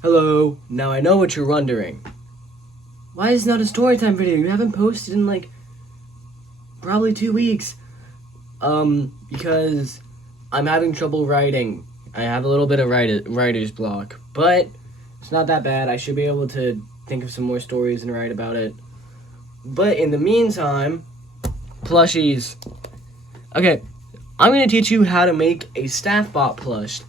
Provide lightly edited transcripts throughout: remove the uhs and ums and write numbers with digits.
Hello, now I know what you're wondering. Why is it not a storytime video? You haven't posted in like probably 2 weeks. Because I'm having trouble writing. I have a little bit of writer's block, but it's not that bad. I should be able to think of some more stories and write about it. But in the meantime, plushies. Okay, I'm going to teach you how to make a staff bot plush.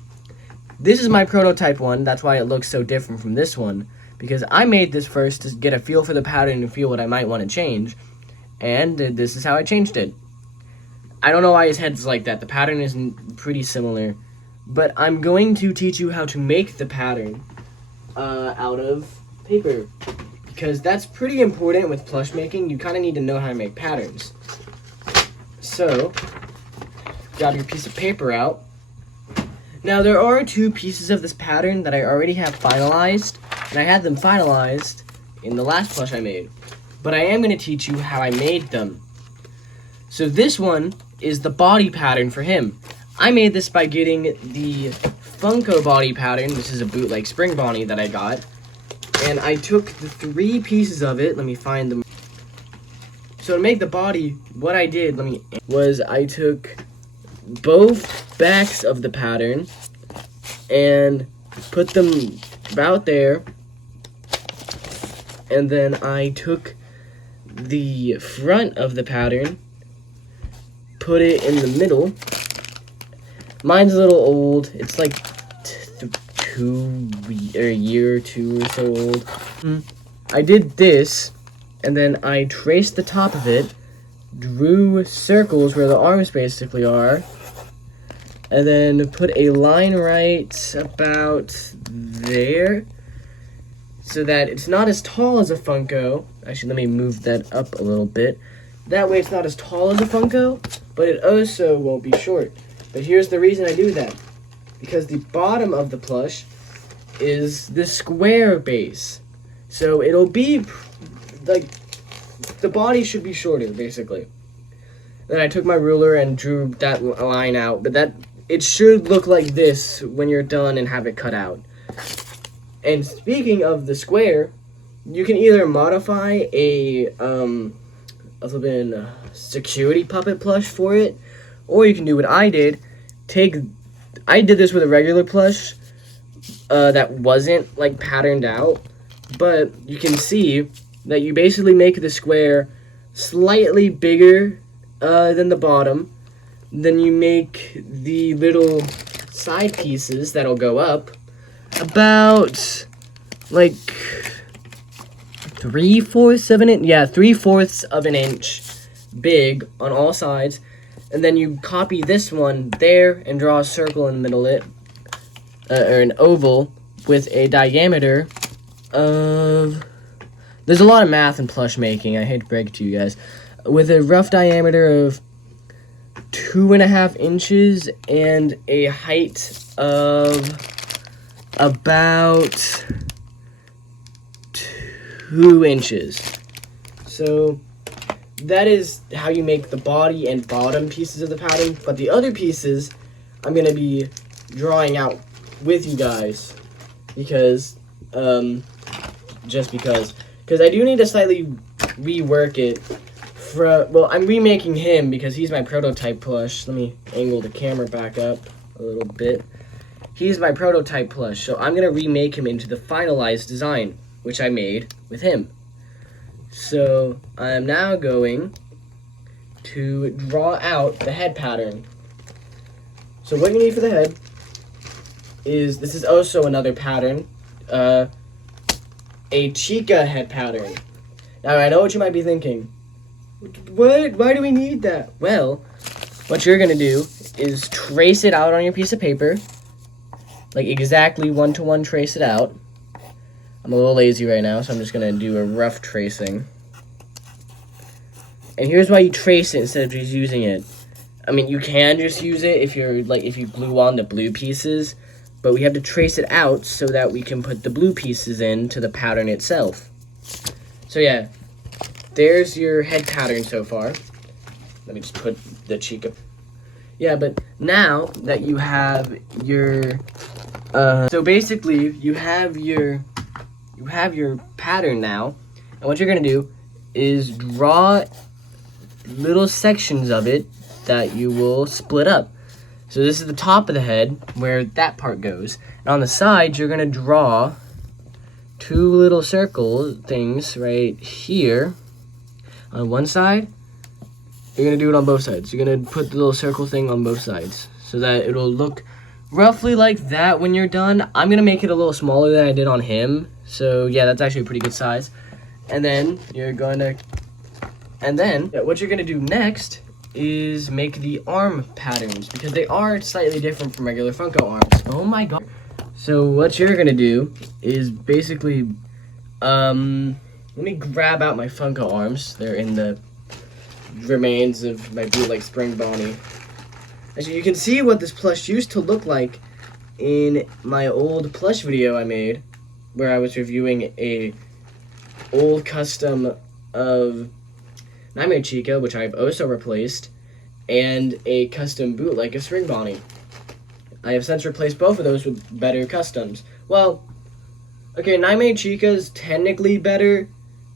This is my prototype one, that's why it looks so different from this one, because I made this first to get a feel for the pattern and feel what I might want to change, and this is how I changed it. I don't know why his head's like that, the pattern is pretty similar, but I'm going to teach you how to make the pattern out of paper, because that's pretty important with plush making. You kind of need to know how to make patterns. So, grab your piece of paper out. Now, there are 2 pieces of this pattern that I already have finalized, and I had them finalized in the last plush I made. But I am going to teach you how I made them. So this one is the body pattern for him. I made this by getting the Funko body pattern. This is a bootleg spring bonnie that I got. And I took the 3 pieces of it. Let me find them. So to make the body, what I did was I took both backs of the pattern and put them about there, and then I took the front of the pattern, put it in the middle. Mine's a little old, it's like a year or 2 or so old. I did this, and then I traced the top of it, drew circles where the arms basically are, and then put a line right about there so that it's not as tall as a Funko. Actually, let me move that up a little bit. That way it's not as tall as a Funko, but it also won't be short. But here's the reason I do that. Because the bottom of the plush is the square base. So it'll be, like, the body should be shorter, basically. Then I took my ruler and drew that line out, but it should look like this when you're done and have it cut out. And speaking of the square, you can either modify a security puppet plush for it, or you can do what I did. I did this with a regular plush that wasn't like patterned out, but you can see that you basically make the square slightly bigger than the bottom. Then you make the little side pieces that'll go up about like 3/4 of an inch. Yeah, 3/4 of an inch big on all sides. And then you copy this one there and draw a circle in the middle of it, or an oval with a diameter of. There's a lot of math in plush making. I hate to break it to you guys. With a rough diameter of 2.5 inches and a height of about 2 inches. So that is how you make the body and bottom pieces of the pattern. But the other pieces I'm going to be drawing out with you guys because because I do need to slightly rework it. Well, I'm remaking him because he's my prototype plush. Let me angle the camera back up a little bit. He's my prototype plush, so I'm going to remake him into the finalized design, which I made with him. So I'm now going to draw out the head pattern. So what you need for the head is, this is also another pattern, a Chica head pattern. Now I know what you might be thinking. What? Why do we need that? Well, what you're going to do is trace it out on your piece of paper. Like exactly 1-to-1 trace it out. I'm a little lazy right now, so I'm just going to do a rough tracing. And here's why you trace it instead of just using it. I mean, you can just use it if you glue on the blue pieces, but we have to trace it out so that we can put the blue pieces into the pattern itself. So yeah, there's your head pattern so far. Let me just put the Chica. Yeah, but now that you have your So basically, you have your pattern now, and what you're gonna do is draw little sections of it that you will split up. So this is the top of the head where that part goes, and on the sides you're gonna draw two little circle things right here on one side. You're gonna do it on both sides. You're gonna put the little circle thing on both sides so that it'll look roughly like that when you're done. I'm gonna make it a little smaller than I did on him. So yeah, that's actually a pretty good size. And then what you're gonna do next is make the arm patterns, because they are slightly different from regular Funko arms. Oh my god. So what you're gonna do is basically, let me grab out my Funko arms. They're in the remains of my bootleg Spring Bonnie. As you can see what this plush used to look like in my old plush video I made, where I was reviewing a old custom of Nightmare Chica, which I've also replaced, and a custom bootleg of Spring Bonnie. I have since replaced both of those with better customs. Well, okay, Nightmare Chica's technically better,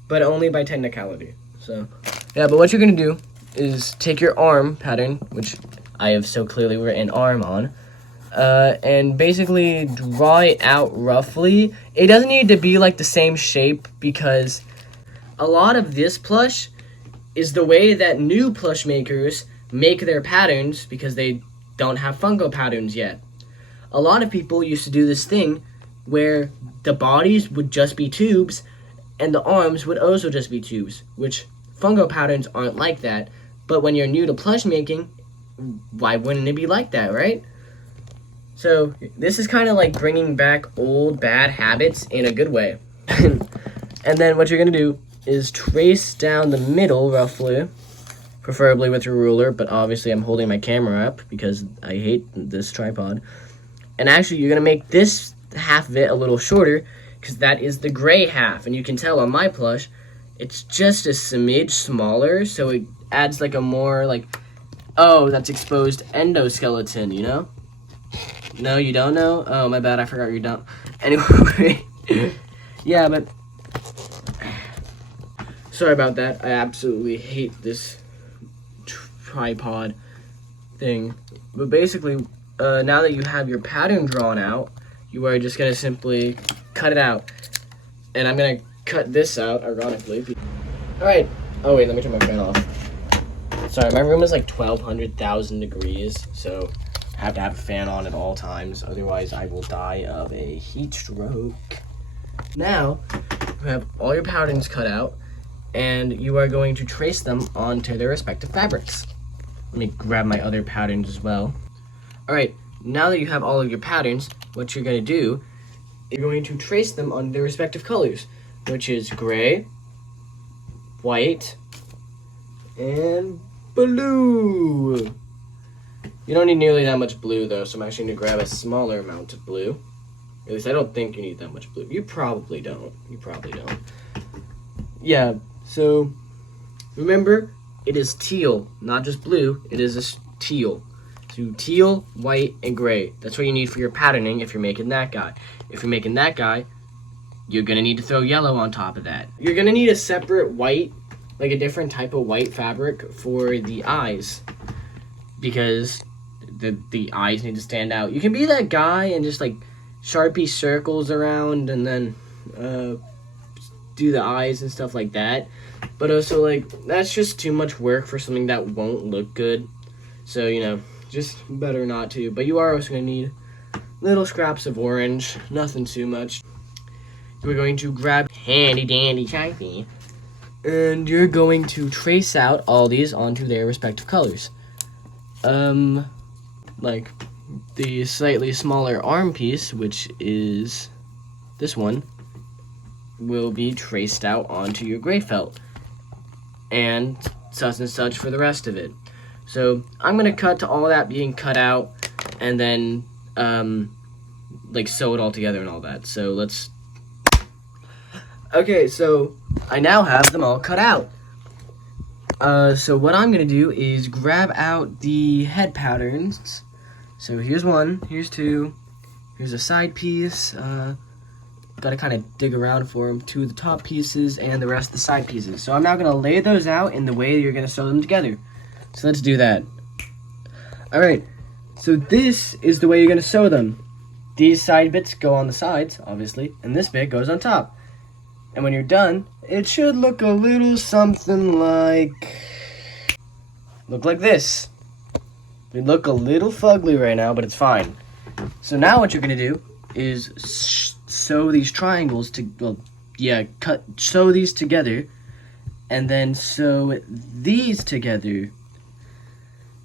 but only by technicality. So, yeah, but what you're gonna do is take your arm pattern, which I have so clearly written arm on, and basically draw it out roughly. It doesn't need to be like the same shape, because a lot of this plush is the way that new plush makers make their patterns, because they don't have Funko patterns yet. A lot of people used to do this thing where the bodies would just be tubes and the arms would also just be tubes, which Funko patterns aren't like that. But when you're new to plush making, why wouldn't it be like that, right? So this is kind of like bringing back old bad habits in a good way. And then what you're gonna do is trace down the middle roughly, preferably with your ruler, but obviously I'm holding my camera up because I hate this tripod. And actually you're gonna make this half of it a little shorter, because that is the gray half, and you can tell on my plush it's just a smidge smaller, so it adds like a more like, oh, that's exposed endoskeleton, you know? No, you don't know? Oh, my bad, I forgot you don't. Anyway, yeah, but sorry about that. I absolutely hate this tripod thing. But basically, now that you have your pattern drawn out, you are just gonna simply cut it out. And I'm gonna cut this out, ironically. Alright. Oh wait, let me turn my fan off. Sorry, my room is like 1,200,000 degrees, so I have to have a fan on at all times, otherwise I will die of a heat stroke. Now, you have all your patterns cut out, and you are going to trace them onto their respective fabrics. Let me grab my other patterns as well. Alright, now that you have all of your patterns, what you're going to do is you're going to trace them on their respective colors, which is gray, white, and blue. You don't need nearly that much blue though, so I'm actually going to grab a smaller amount of blue. At least I don't think you need that much blue. You probably don't. Yeah, so remember, it is teal, not just blue. It is a teal. So teal, white, and gray. That's what you need for your patterning if you're making that guy. If you're making that guy, you're going to need to throw yellow on top of that. You're going to need a separate white, like a different type of white fabric for the eyes, because the eyes need to stand out. You can be that guy and just like Sharpie circles around and then do the eyes and stuff like that. But also, like, that's just too much work for something that won't look good. So, you know, just better not to. But you are also going to need little scraps of orange, nothing too much. We're going to grab handy dandy Sharpie, and you're going to trace out all these onto their respective colors. Like the slightly smaller arm piece, which is this one, will be traced out onto your gray felt, and such for the rest of it. So I'm gonna cut to all that being cut out, and then like sew it all together and all that. So let's. Okay, so I now have them all cut out. So what I'm gonna do is grab out the head patterns. So here's one, here's two, Here's a side piece. Gotta kind of dig around for them. 2 of the top pieces and the rest of the side pieces. So I'm now gonna lay those out in the way that you're gonna sew them together. So let's do that. Alright, so this is the way you're gonna sew them. These side bits go on the sides, obviously, and this bit goes on top. And when you're done, it should look a little something like this. They look a little fugly right now, but it's fine. So now what you're gonna do is sew these triangles sew these together, and then sew these together.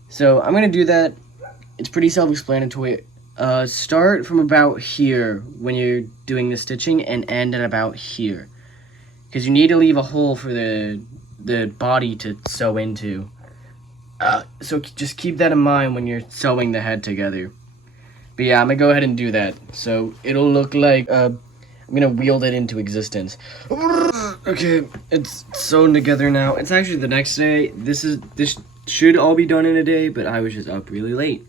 So I'm gonna do that. It's pretty self-explanatory. Start from about here when you're doing the stitching and end at about here, because you need to leave a hole for the body to sew into. So just keep that in mind when you're sewing the head together. But yeah, I'm gonna go ahead and do that. So it'll look like I'm gonna wield it into existence. Okay, it's sewn together now. It's actually the next day. This should all be done in a day, but I was just up really late.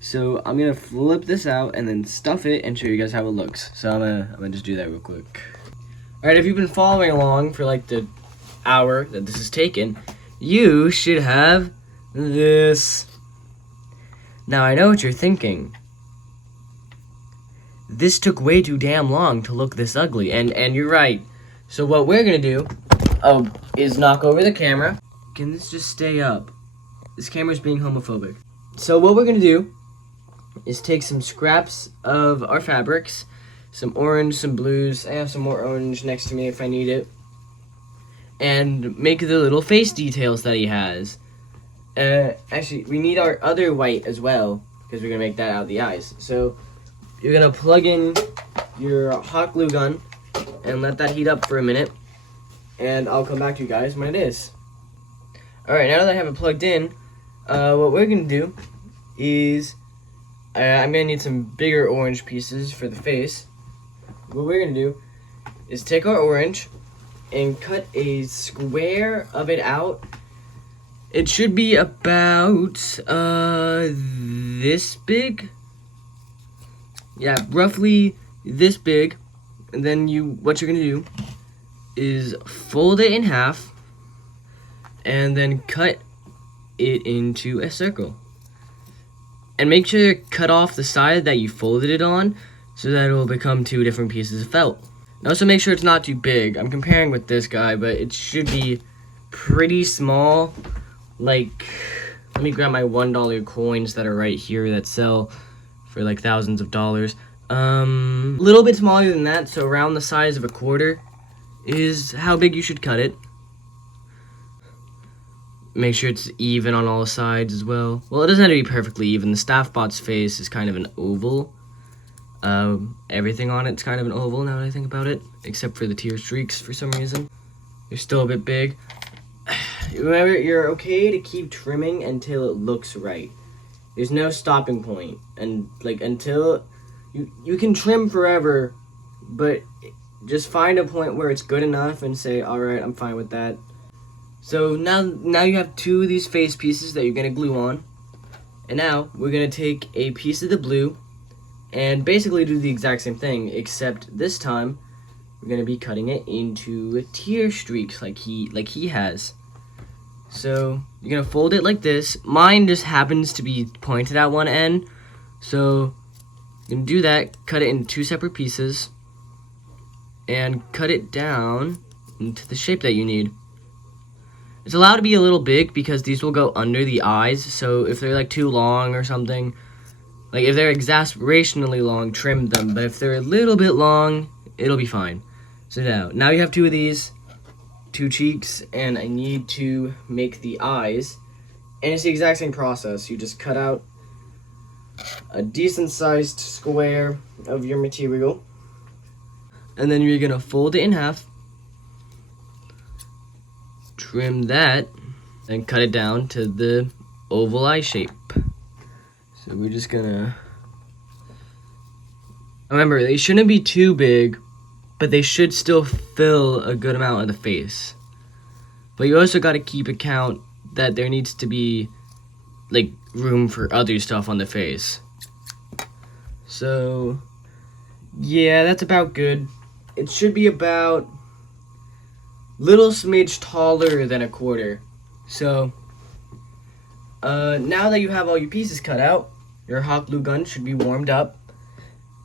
So I'm gonna flip this out and then stuff it and show you guys how it looks. So I'm gonna just do that real quick. Alright, if you've been following along for like the hour that this has taken, you should have this. Now I know what you're thinking. This took way too damn long to look this ugly, and you're right. So what we're gonna do, is knock over the camera. Can this just stay up? This camera's being homophobic. So what we're gonna do is take some scraps of our fabrics, some orange, some blues. I have some more orange next to me if I need it, and make the little face details that he has. Actually, we need our other white as well, because we're gonna make that out of the eyes. So you're gonna plug in your hot glue gun and let that heat up for a minute, and I'll come back to you guys when it is. Alright, now that I have it plugged in, what we're gonna do is I'm gonna need some bigger orange pieces for the face. What we're gonna do is take our orange and cut a square of it out. It should be about this big. Yeah, roughly this big. And then what you're gonna do is fold it in half and then cut it into a circle. And make sure to cut off the side that you folded it on so that it will become 2 different pieces of felt. And also make sure it's not too big. I'm comparing with this guy, but it should be pretty small. Like, let me grab my $1 coins that are right here that sell for like thousands of dollars. A little bit smaller than that, so around the size of a quarter is how big you should cut it. Make sure it's even on all sides as well. Well, it doesn't have to be perfectly even. The staff bot's face is kind of an oval. Everything on it's kind of an oval now that I think about it, except for the tear streaks for some reason. They're still a bit big. Remember, you're okay to keep trimming until it looks right. There's no stopping point, and like until you can trim forever, but just find a point where it's good enough and say, all right, I'm fine with that. So now you have 2 of these face pieces that you're gonna glue on, and now we're gonna take a piece of the blue and basically do the exact same thing, except this time we're gonna be cutting it into tear streaks like he has. So you're gonna fold it like this. Mine just happens to be pointed at one end, so you're gonna do that, cut it in 2 separate pieces, and cut it down into the shape that you need. It's allowed to be a little big because these will go under the eyes, so if they're like too long or something, like if they're exasperationally long, trim them, but if they're a little bit long, it'll be fine. So now you have 2 of these, 2 cheeks, and I need to make the eyes, and it's the exact same process. You just cut out a decent sized square of your material, and then you're gonna fold it in half, trim that, and cut it down to the oval eye shape. So we're just gonna, remember, they shouldn't be too big, but they should still fill a good amount of the face. But you also gotta keep account that there needs to be like room for other stuff on the face. So, yeah, that's about good. It should be about little smidge taller than a quarter. So, now that you have all your pieces cut out, your hot glue gun should be warmed up.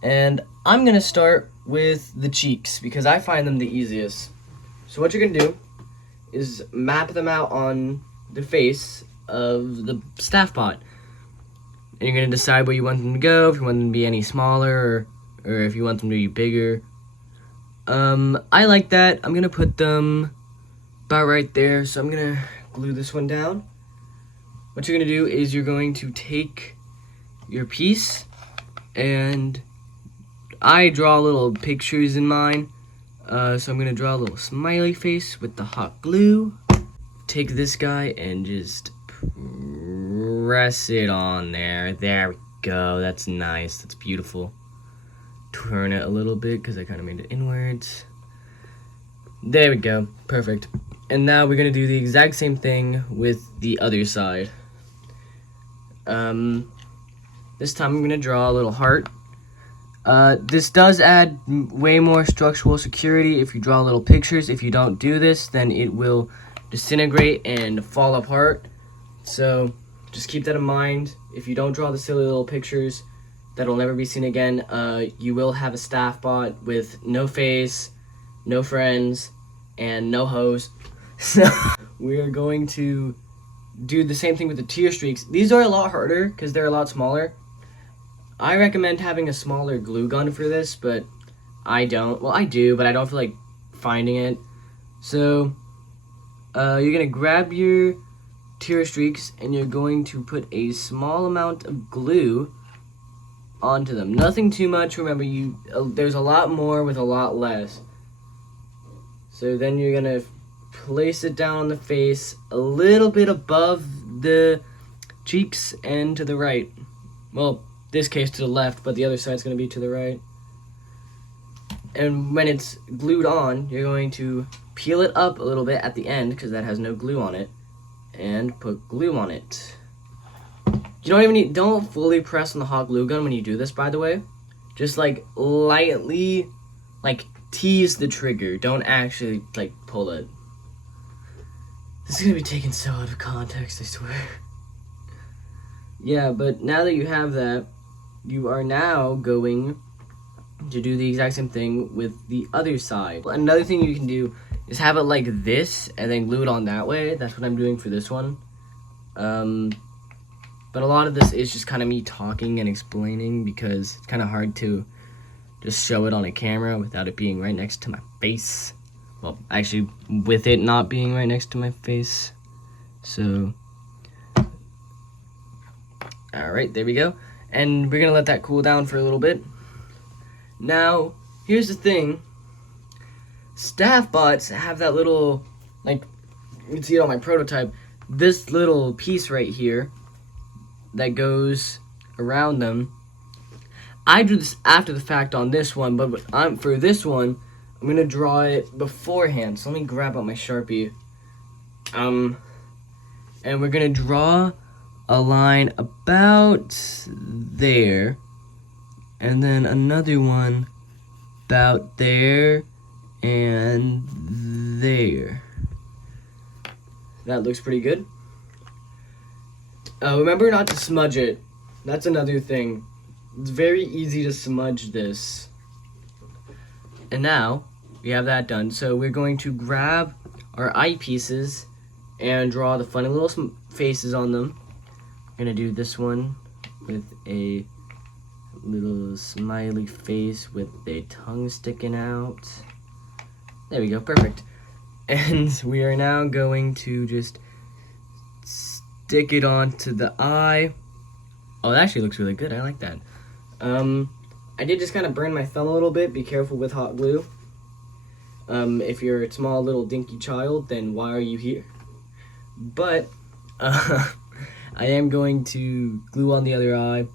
And I'm gonna start with the cheeks because I find them the easiest. So what you're gonna do is map them out on the face of the staff pot. And you're gonna decide where you want them to go, if you want them to be any smaller or if you want them to be bigger. I like that. I'm gonna put them about right there. So I'm gonna glue this one down. What you're gonna do is you're going to take your piece, and I draw little pictures in mine. So I'm gonna draw a little smiley face with the hot glue. Take this guy and just press it on there. There we go. That's nice. That's beautiful. Turn it a little bit because I kind of made it inwards. There we go. Perfect. And now we're gonna do the exact same thing with the other side. This time I'm gonna draw a little heart. This does add way more structural security if you draw little pictures. If you don't do this, then it will disintegrate and fall apart. So just keep that in mind. If you don't draw the silly little pictures that'll never be seen again, you will have a staff bot with no face, no friends, and no host. So we are going to do the same thing with the tear streaks. These are a lot harder because they're a lot smaller. I recommend having a smaller glue gun for this, but I don't. Well, I do, but I don't feel like finding it. So, you're going to grab your tear streaks and you're going to put a small amount of glue onto them. Nothing too much. Remember, there's a lot more with a lot less. So then you're going to place it down on the face a little bit above the cheeks and to the right. Well, this case to the left, but the other side's going to be to the right. And when it's glued on, you're going to peel it up a little bit at the end because that has no glue on it, and put glue on it. Don't fully press on the hot glue gun when you do this, by the way. Just like lightly, like tease the trigger. Don't actually like pull it. This is gonna be taken so out of context, I swear. Yeah, but now that you have that, you are now going to do the exact same thing with the other side. Another thing you can do is have it like this and then glue it on that way. That's what I'm doing for this one. But a lot of this is just kind of me talking and explaining because it's kind of hard to just show it on a camera without it being right next to my face. Well, actually, with it not being right next to my face. So, alright, there we go. And we're going to let that cool down for a little bit. Now, here's the thing. Staff bots have that little, like, you can see it on my prototype, this little piece right here that goes around them. I drew this after the fact on this one, but for this one, I'm going to draw it beforehand. So let me grab out my Sharpie. And we're going to draw a line about there, and then another one about there and there. That looks pretty good. Remember not to smudge it. That's another thing. It's very easy to smudge this. And now we have that done. So we're going to grab our eyepieces and draw the funny little faces on them. I'm gonna do this one with a little smiley face with a tongue sticking out. There we go, perfect. And we are now going to just stick it onto the eye. Oh, that actually looks really good. I like that. I did just kind of burn my thumb a little bit. Be careful with hot glue. If you're a small little dinky child, then why are you here? But I am going to glue on the other eye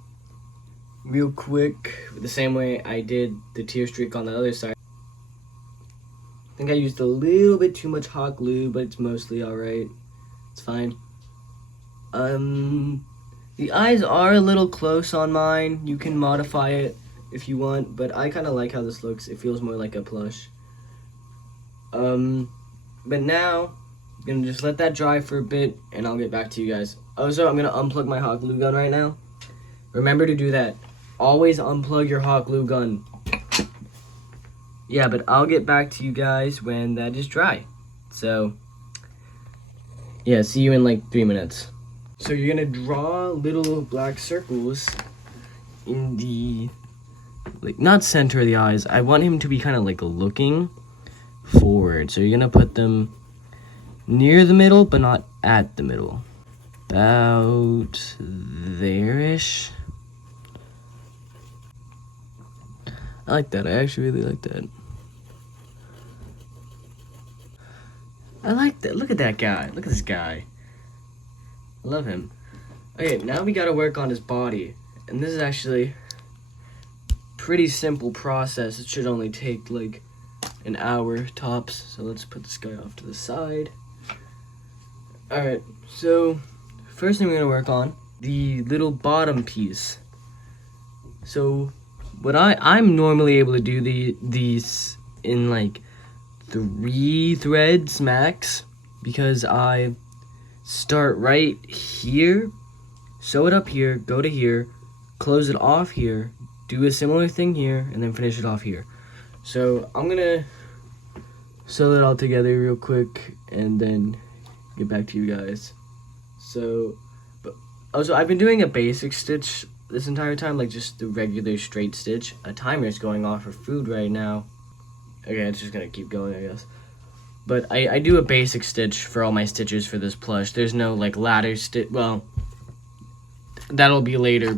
real quick, the same way I did the tear streak on the other side. I think I used a little bit too much hot glue, but it's mostly alright. It's fine. The eyes are a little close on mine. You can modify it if you want, but I kind of like how this looks. It feels more like a plush. But now I'm gonna just let that dry for a bit, and I'll get back to you guys. Also, I'm gonna unplug my hot glue gun right now. Remember to do that. Always unplug your hot glue gun. Yeah, but I'll get back to you guys when that is dry. So, yeah, see you in like 3 minutes. So you're gonna draw little black circles in the, like, not center of the eyes. I want him to be kind of like looking forward. So you're gonna put them near the middle, but not at the middle. About there-ish. I like that. I actually really like that. I like that. Look at that guy. Look at this guy. I love him. Okay, now we gotta work on his body. And this is actually pretty simple process. It should only take like an hour tops. So let's put this guy off to the side. Alright, so first thing we're gonna work on, the little bottom piece. So what I'm normally able to do these in like 3 threads max, because I start right here, sew it up here, go to here, close it off here, do a similar thing here, and then finish it off here. So I'm gonna sew it all together real quick and then get back to you guys. So, but also I've been doing a basic stitch this entire time, like just the regular straight stitch. A timer's going off for food right now. Okay, it's just gonna keep going, I guess. But I do a basic stitch for all my stitches for this plush. There's no like ladder stitch. Well, that'll be later.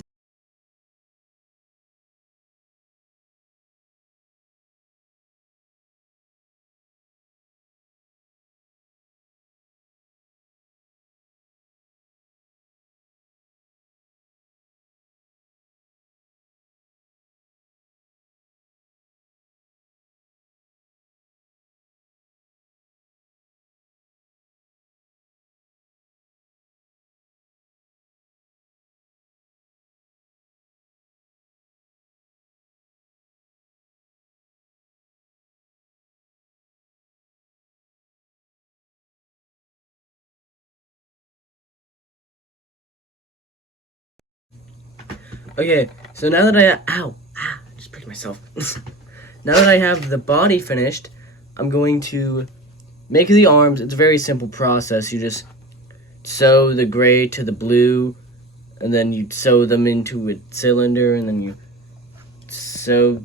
Okay, so now that I just pricked myself. Now that I have the body finished, I'm going to make the arms. It's a very simple process. You just sew the gray to the blue, and then you sew them into a cylinder, and then you sew,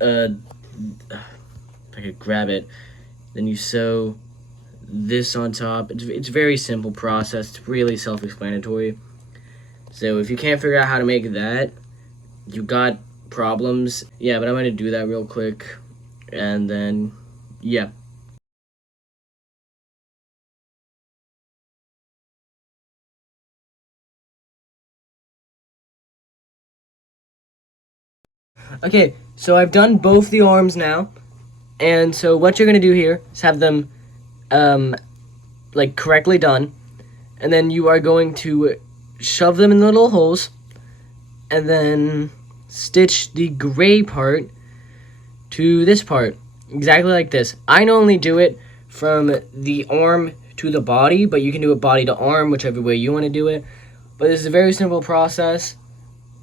if I could grab it, then you sew this on top. It's a very simple process. It's really self-explanatory. So if you can't figure out how to make that, you got problems. Yeah, but I'm gonna do that real quick, and then, yeah. Okay, so I've done both the arms now, and so what you're gonna do here is have them, like correctly done, and then you are going to shove them in the little holes, and then stitch the gray part to this part, exactly like this. I normally do it from the arm to the body, but you can do it body to arm, whichever way you want to do it. But this is a very simple process,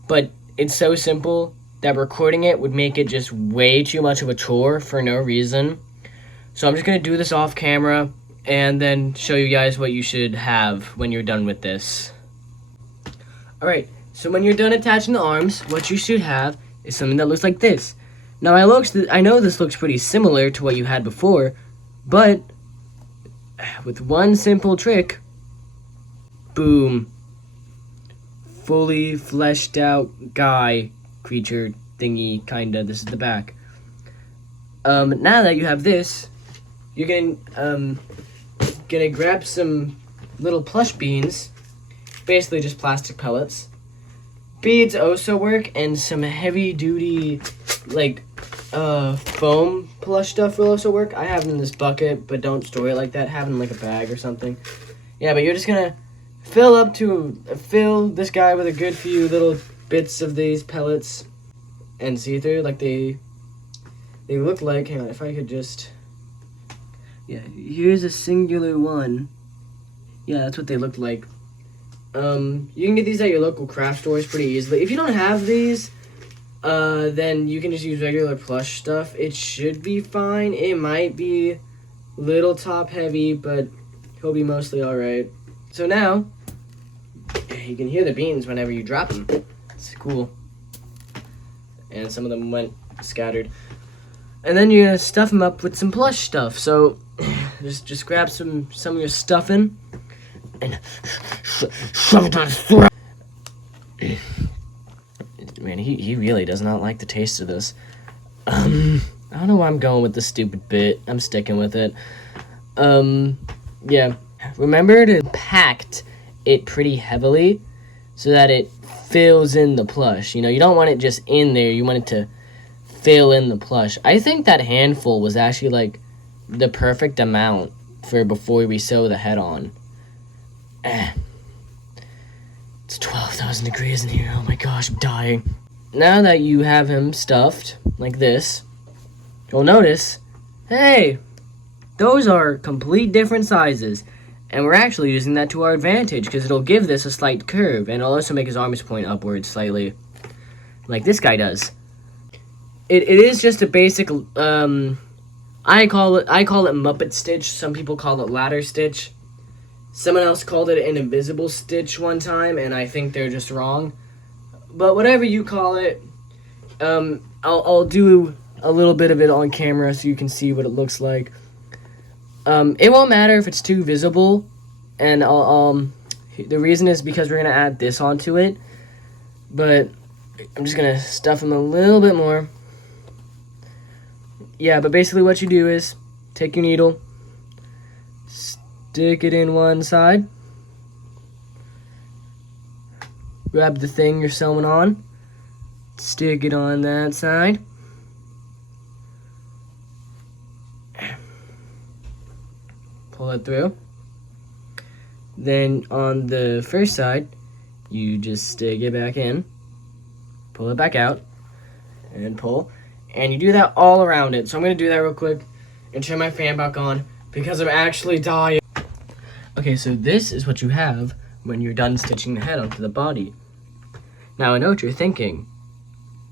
but it's so simple that recording it would make it just way too much of a chore for no reason. So I'm just going to do this off camera and then show you guys what you should have when you're done with this. Alright, so when you're done attaching the arms, what you should have is something that looks like this. Now I know this looks pretty similar to what you had before, but with one simple trick, boom, fully fleshed out guy, creature, thingy, kinda. This is the back. Now that you have this, you're gonna grab some little plush beans, basically just plastic pellets. Beads also work, and some heavy duty, like, foam plush stuff will also work. I have them in this bucket, but don't store it like that. Have it in like a bag or something. Yeah, but you're just gonna fill this guy with a good few little bits of these pellets. and see-through, like they look like. Hang on, if I could just. Yeah, here's a singular one. Yeah, that's what they look like. You can get these at your local craft stores pretty easily. If you don't have these, then you can just use regular plush stuff. It should be fine. It might be a little top heavy, but he'll be mostly alright. So now, you can hear the beans whenever you drop them. It's cool. And some of them went scattered. And then you're gonna stuff them up with some plush stuff. So just grab some of your stuffing and shove it down his throat. Man, he really does not like the taste of this. I don't know why I'm going with this stupid bit. I'm sticking with it. Yeah. Remember to pack it pretty heavily so that it fills in the plush. You know, you don't want it just in there. You want it to fill in the plush. I think that handful was actually like the perfect amount for before we sew the head on. It's 12,000 degrees in here. Oh my gosh, I'm dying. Now that you have him stuffed like this, you'll notice, hey, those are complete different sizes. And we're actually using that to our advantage because it'll give this a slight curve and it'll also make his arms point upwards slightly, like this guy does. It is just a basic, I call it Muppet stitch. Some people call it ladder stitch. Someone else called it an invisible stitch one time, and I think they're just wrong. But whatever you call it, I'll do a little bit of it on camera so you can see what it looks like. It won't matter if it's too visible, and the reason is because we're gonna add this onto it. But I'm just gonna stuff them a little bit more. Yeah, but basically what you do is take your needle, stick it in one side, grab the thing you're sewing on, stick it on that side, pull it through. Then on the first side, you just stick it back in, pull it back out, and pull. And you do that all around it. So I'm going to do that real quick and turn my fan back on because I'm actually dying. Okay, so this is what you have when you're done stitching the head onto the body. Now I know what you're thinking.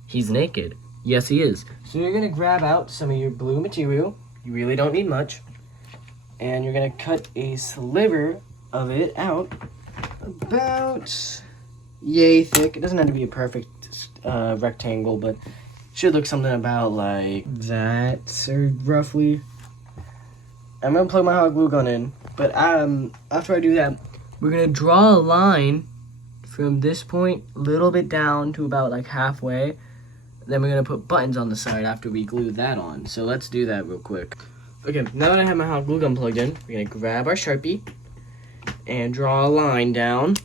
He's naked. Yes, he is. So you're going to grab out some of your blue material. You really don't need much. And you're going to cut a sliver of it out about yay thick. It doesn't have to be a perfect rectangle, but should look something about like that, or roughly. I'm gonna plug my hot glue gun in, but after I do that, we're gonna draw a line from this point a little bit down to about like halfway. Then we're gonna put buttons on the side after we glue that on. So let's do that real quick. Okay, now that I have my hot glue gun plugged in, we're gonna grab our Sharpie and draw a line down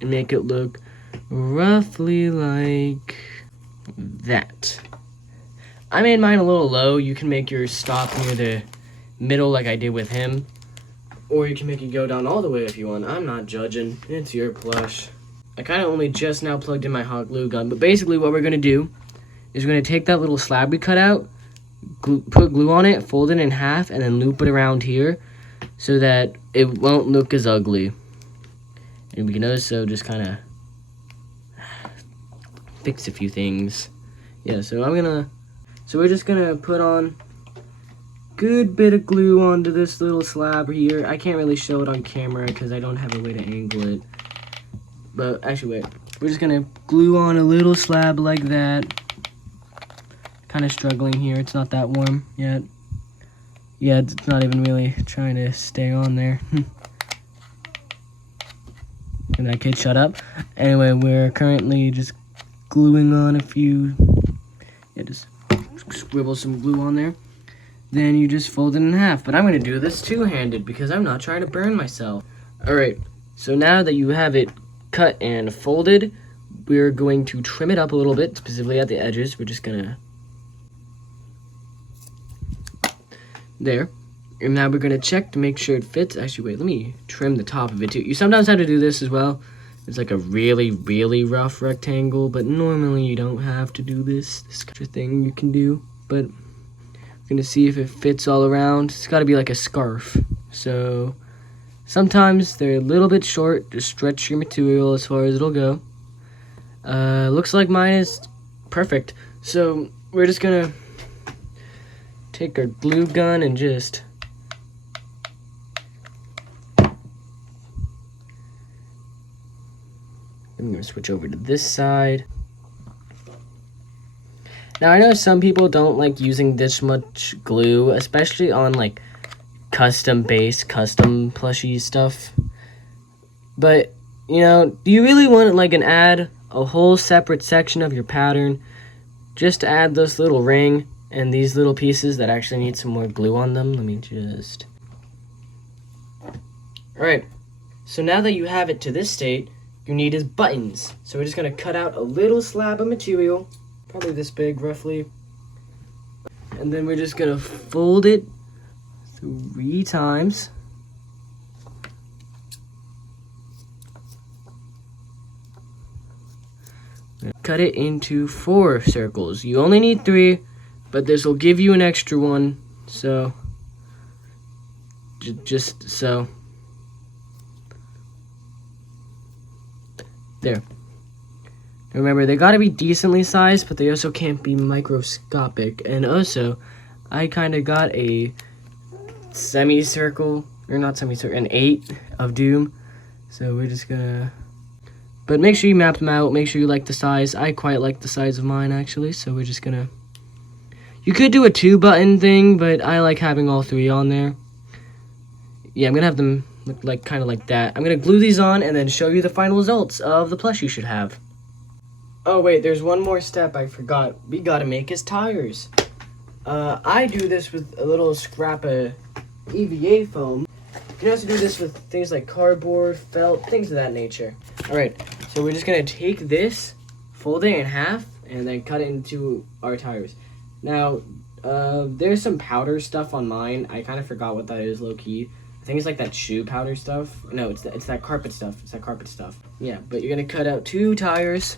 and make it look roughly like that. I made mine a little low. You can make yours stop near the middle like I did with him, or you can make it go down all the way if you want. I'm not judging. It's your plush. I kind of only just now plugged in my hot glue gun, but basically what we're going to do is we're going to take that little slab we cut out, put glue on it, fold it in half, and then loop it around here so that it won't look as ugly. And we can also just kind of fix a few things. Yeah, so we're just gonna put on good bit of glue onto this little slab here. I can't really show it on camera because I don't have a way to angle it. But actually, wait. We're just gonna glue on a little slab like that. Kind of struggling here. It's not that warm yet. Yeah, it's not even really trying to stay on there. Can that kid shut up? Anyway, we're currently just gluing on a few. Yeah, just scribble some glue on there. Then you just fold it in half. But I'm going to do this two-handed because I'm not trying to burn myself. Alright, so now that you have it cut and folded, we're going to trim it up a little bit, specifically at the edges. We're just going to... There. And now we're going to check to make sure it fits. Actually, wait, let me trim the top of it too. You sometimes have to do this as well. It's like a really, really rough rectangle, but normally you don't have to do this. This kind of thing you can do, but I'm gonna see if it fits all around. It's gotta be like a scarf. So sometimes they're a little bit short. Just stretch your material as far as it'll go. Looks like mine is perfect. So we're just gonna take our glue gun and just I'm gonna switch over to this side. Now I know some people don't like using this much glue, especially on like custom plushie stuff. But you know, do you really want like add a whole separate section of your pattern just to add this little ring and these little pieces that actually need some more glue on them? Let me just... Alright, so now that you have it to this state, you need is buttons. So we're just going to cut out a little slab of material, probably this big roughly, and then we're just going to fold it 3 times. Cut it into 4 circles. You only need 3, but this will give you an extra one, so just so there. Remember, they gotta be decently sized, but they also can't be microscopic. And also, I kind of got a semicircle, or not semicircle, an 8 of doom. So we're just gonna... But make sure you map them out, make sure you like the size. I quite like the size of mine, actually, so we're just gonna... You could do a 2-button thing, but I like having all 3 on there. Yeah, I'm gonna have them look like kind of like that. I'm gonna glue these on and then show you the final results of the plush you should have. Oh wait, there's one more step I forgot. We gotta make his tires. I do this with a little scrap of EVA foam. You can also do this with things like cardboard, felt, things of that nature. Alright, so we're just gonna take this, fold it in half, and then cut it into our tires. Now, there's some powder stuff on mine. I kind of forgot what that is, low-key. I think it's like that shoe powder stuff. No, it's that carpet stuff. It's that carpet stuff. Yeah, but you're gonna cut out 2 tires.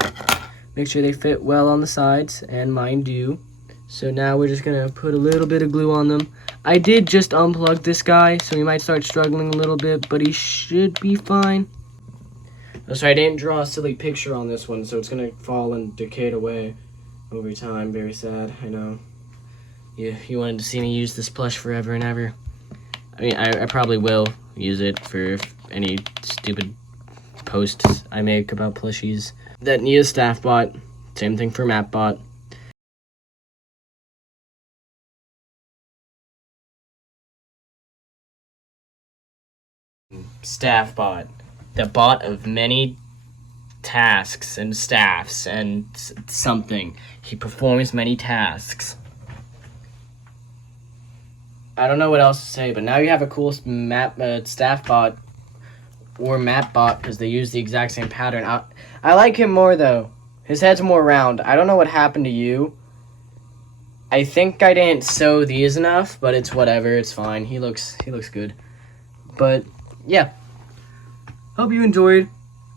Make sure they fit well on the sides, and mine do. So now we're just gonna put a little bit of glue on them. I did just unplug this guy, so he might start struggling a little bit, but he should be fine. Oh, sorry, I didn't draw a silly picture on this one, so it's gonna fall and decay away over time. Very sad, I know. You wanted to see me use this plush forever and ever. I mean, I probably will use it for any stupid posts I make about plushies that need a staff bot. Same thing for map bot. Staff bot, the bot of many tasks and staffs and something. He performs many tasks. I don't know what else to say, but now you have a cool map staff bot or map bot because they use the exact same pattern. I like him more though. His head's more round. I don't know what happened to you. I think I didn't sew these enough, but it's whatever. It's fine. He looks good. But yeah. Hope you enjoyed.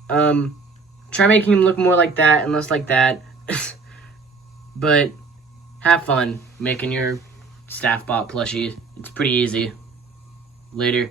Try making him look more like that and less like that. But have fun making your staff bot plushie. It's pretty easy. Later.